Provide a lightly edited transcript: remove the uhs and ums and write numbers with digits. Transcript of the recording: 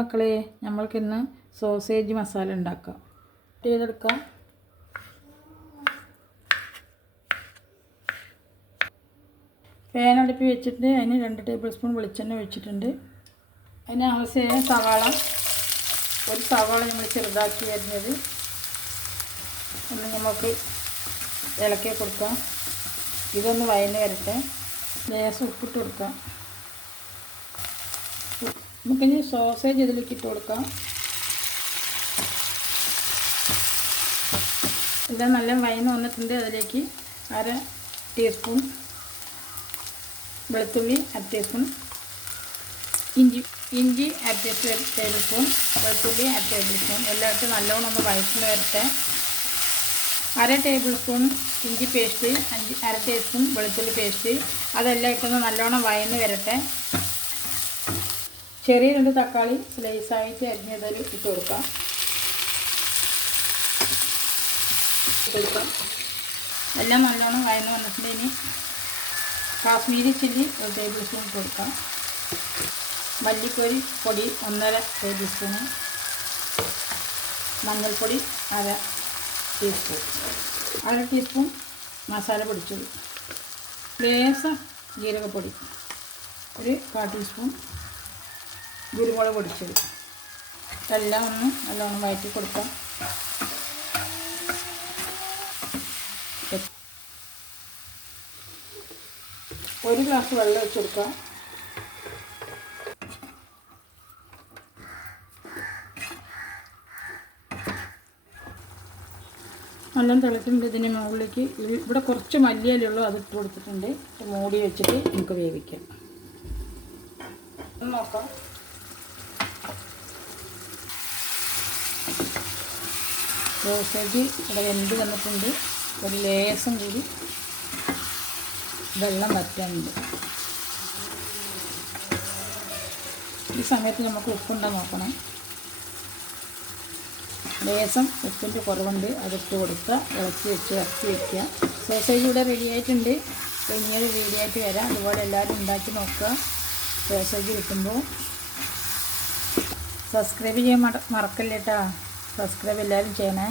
മക്കളെ നമ്മൾക്കിന്ന് സോസേജ് മസാല ഉണ്ടാക്കാം. ചെയ്തെടുക്കാം. പാൻ അടുപ്പിൽ വെച്ചിട്ട് അതിന് 2 ടേബിൾ സ്പൂൺ വെളിച്ചെണ്ണ ഒഴിച്ചിട്ടുണ്ട്. അതിന് ആവശ്യമായ ഒരു സവാള നമ്മൾ ചെറുതാക്കി അരിഞ്ഞത് ഒന്ന് നമുക്ക് ഇളക്കി കൊടുക്കാം. ഇതൊന്ന് വഴന്ന് വരട്ടെ. ലേശം ഉപ്പിട്ട് കൊടുക്കാം. നമുക്കിനി സോസേജ് ഇതിലേക്ക് ഇട്ട് കൊടുക്കാം. എല്ലാം നല്ല വഴന്ന് വന്നിട്ടുണ്ട്. അതിലേക്ക് 1/2 ടീസ്പൂൺ വെളുത്തുള്ളി, 1/2 ടീസ്പൂൺ ഇഞ്ചി 1/2 ടേബിൾ സ്പൂൺ വെളുത്തുള്ളി, 1/2 ടേബിൾ സ്പൂൺ എല്ലാം ഇട്ട് നല്ലോണം ഒന്ന് വഴറ്റിന് വരട്ടെ. 1/2 ടേബിൾ സ്പൂൺ ഇഞ്ചി പേസ്റ്റ്, 1/2 ടീസ്പൂൺ വെളുത്തുള്ളി പേസ്റ്റ് അതെല്ലാം ഇട്ടൊന്ന് നല്ലോണം വഴന്ന് വരട്ടെ. ചെറിയ 2 തക്കാളി സ്ലൈസായിട്ട് അരിഞ്ഞതിൽ ഇട്ട് കൊടുക്കാം. എല്ലാം നല്ലോണം വഴന്ന് വന്നിട്ടുണ്ട്. ഇനി കാശ്മീരി ചില്ലി 1 ടേബിൾ സ്പൂൺ ഇട്ട് കൊടുക്കാം. മല്ലിപ്പൊടി 1.5 ടേബിൾ സ്പൂണ്, മഞ്ഞൾപ്പൊടി 1/2 ടീസ്പൂൺ, 1/2 ടീസ്പൂൺ മസാല പൊടിച്ചത്, ലേശം ജീരകപ്പൊടി, 1/4 ടീസ്പൂൺ കുരുമുളക് പൊടിച്ചത്. എല്ലാം ഒന്ന് നല്ലോണം വഴറ്റി കൊടുക്കാം. ഒരു ഗ്ലാസ് വെള്ളം ഒഴിച്ച് കൊടുക്കാം. നല്ല തിളക്കുന്നുണ്ട്. ഇതിന് മുകളിലേക്ക് ഇവിടെ കുറച്ച് മല്ലിയിലുള്ളൂ, അതിട്ട് കൊടുത്തിട്ടുണ്ട്. മൂടി വെച്ചിട്ട് നമുക്ക് വേവിക്കാം. നോക്കാം. സോസേജ് ഇവിടെ വെന്ത് വന്നിട്ടുണ്ട്. ഒരു ലേശം കൂടി വെള്ളം വറ്റാനുണ്ട്. ഈ സമയത്ത് നമുക്ക് ഉപ്പുണ്ടോ നോക്കണം. ലേശം ഉപ്പിൻ്റെ കുറവുണ്ട്, അതിട്ട് കൊടുക്കുക. ഇറക്കി വയ്ക്കുക. സോസേജ് ഇവിടെ റെഡി ആയിട്ടുണ്ട്. പിന്നീട് വീഡിയോ ആയിട്ട് വരാം. അതുപോലെ എല്ലാവരും ഉണ്ടാക്കി നോക്കുക. സോസേജ് കിട്ടുമ്പോൾ സബ്സ്ക്രൈബ് ചെയ്യാൻ മറക്കല്ലേട്ടാ. സബ്സ്ക്രൈബ് എല്ലാവരും ചെയ്യണേ.